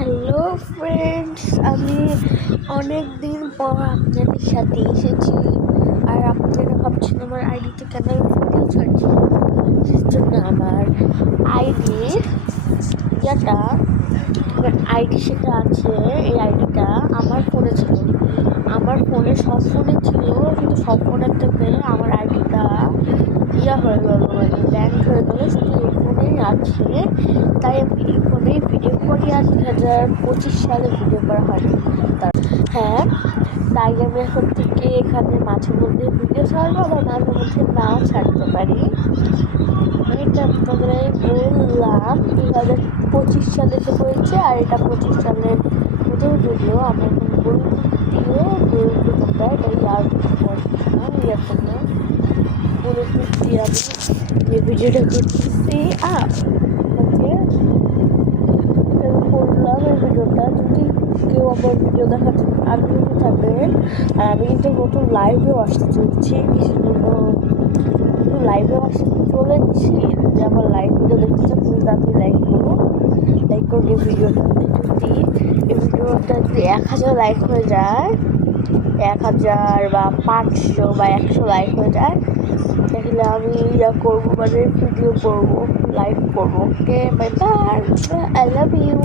Hello friends, আমি অনেক দিন পর আপনাদের সাথে এসেছি। আর আপনারা ভাবছেন আমার আইডিতে কেন আমি ভিডিও ছাড়ছি না। সেজন্য আমার আইডি সেটা আছে। এই আইডিটা আমার ফোনে ছিল, আমার ফোনে সব ফোনে ছিল, কিন্তু সব ফোনের থেকে আমার আইডিটা হয়ে গেল, মানে ব্যান হয়ে গেলো। শুধু এই ফোনেই আছে, তাই আমি এই ফোনেই ভিডিও করি। আর 2025 সালে ভিডিও করা হয়নি হ্যাঁ, তাই আমি এখন থেকে এখানে মাঝে মধ্যে ভিডিও ছাড়বো, আবার মাঝে মধ্যে নাও ছাড়তে পারি। এটা আপনাদের বললাম 2025 সালে তো হয়েছে, আর এটা 25 সালের নতুন ভিডিও। আমি এখন ব্লুটুথটা এটাই আর ব্লুটুথ দিয়ে আমি এই ভিডিওটা করতেছি। আর করলাম এই ভিডিওটা। যদি কেউ আমার ভিডিও দেখাতে আগ্রহী থাকেন, আর আমি কিন্তু নতুন লাইভেও আসতে চলছি, কিছু জন্য লাইভেও আসতে চলেছি। যে আমার লাইভ ভিডিও দেখতে চান তুমি তাড়াতাড়ি লাইক করো ভিডিওটাতে। যদি এই ভিডিওটা যদি 1000 লাইক হয়ে যায়, 1000 বা 500 বা 100 লাইক হয়ে যায়, তাহলে আমি করবো, মানে ভিডিও করবো, লাইভ করবো। Okay, bye bye, I love you.